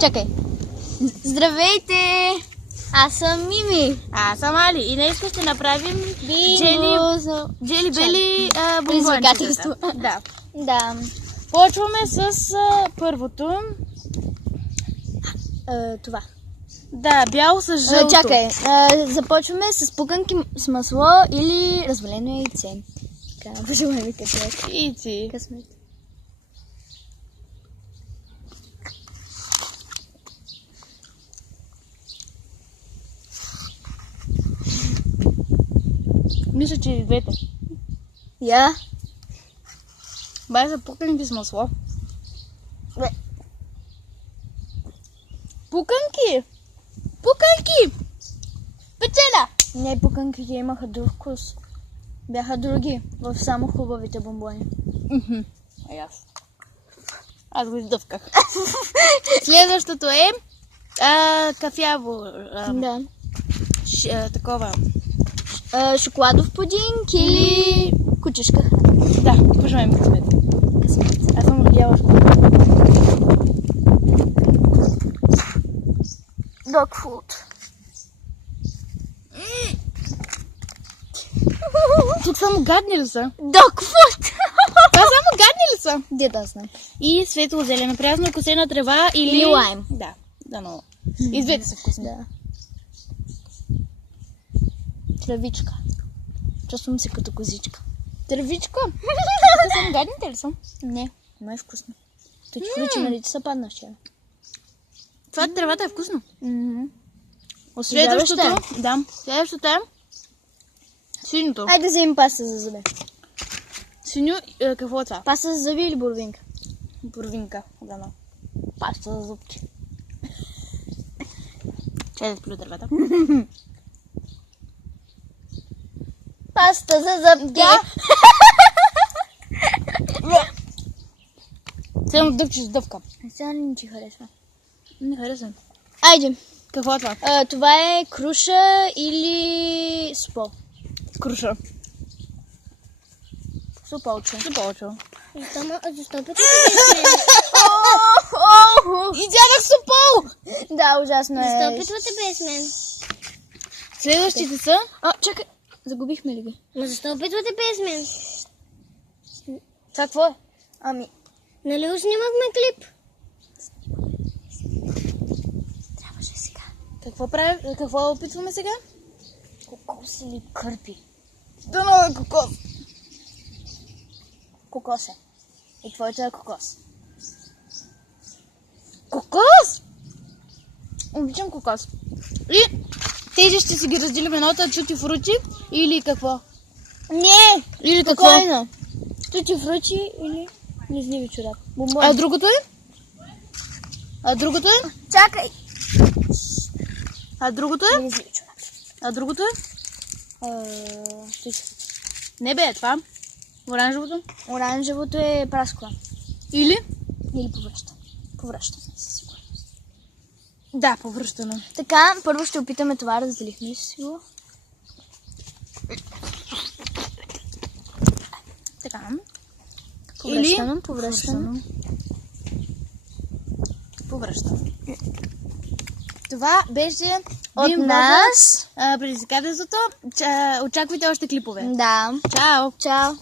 Чакай. Здравейте! Аз съм Мими. Аз съм Али и днес ще направим джели-бели предизвикателство. Да. Да. Почваме с първото. Това. Да, бяло с жълто. Чакай. Започваме с пуканки с масло или развалено яйце. Така, пожелай ви късмет. И ти. Късмет. Мисля, че и двете. Я? Бай за пуканки с масло. Пуканки! Пуканки! Печеля! Не, пуканките имаха друг вкус. Бяха други, в само хубавите бомбони. Аз го издъвках. Следващото е кафяво. Да. Такова. Шоколадов пудинг или кучешка. Да, пожелай ми късмет. Аз съм яла. Dog food. Тук само гадни ли са? Dog food! Това само гадни ли са? Де да знам. И светло-зелена, прясно косена трева Или лайм. Да, много. И двете са вкусни. Да. Травичка. Чувствам се като козичка. Травичка? Това само гадните ли са? Не, май е вкусно. Той фручи, нали ти са падна вчера? Това тревата е вкусно. Освежаваща е. Да. Следващото е синьото. Айде да вземем паста за зъби. Синьо, какво е това? Паста за зъби или борвинка? Борвинка. Да. Паста за зъбки. Чай да плюя дървата. Паста за зъбки. Само дъвче с дъвка. Сега не ти харесва. Не харесвам. Айде. Какво е това? Това е круша или супол. Круша. Суполче. Суполчо. Защо пътувате? Изядах супол! Да, ужасно е. Защо опитвате без мен? Следващите са... Чакай. Загубихме ли ги? Ма защо опитвате без мен? Това какво е? Ами, Нали уж снимахме клип? трябваше сега. Какво опитваме сега? Кокос или кърпи? Дано е кокос. Кокос е. И твоето е кокос. Кокос? Обичам кокос. И тези ще си ги разделим едното чути фручи или какво? Не! Или какво? Спокойно. Тути фручи или лизливи чорап. Бомбони. А другото е? А другото е? Чакай! А другото е? Лизливи чорап. А другото е? Не бе, това. Оранжевото. Оранжевото е праскова. Или? Или повръщане. Повръщане, със сигурност. Да, повръщано. Така, първо ще опитаме това. Разделихме ли си го? Така. Повръщано, повръщано. Повръщано. Това беше От нас. предизвикателството. Очаквайте още клипове. Да. Чао! Чао.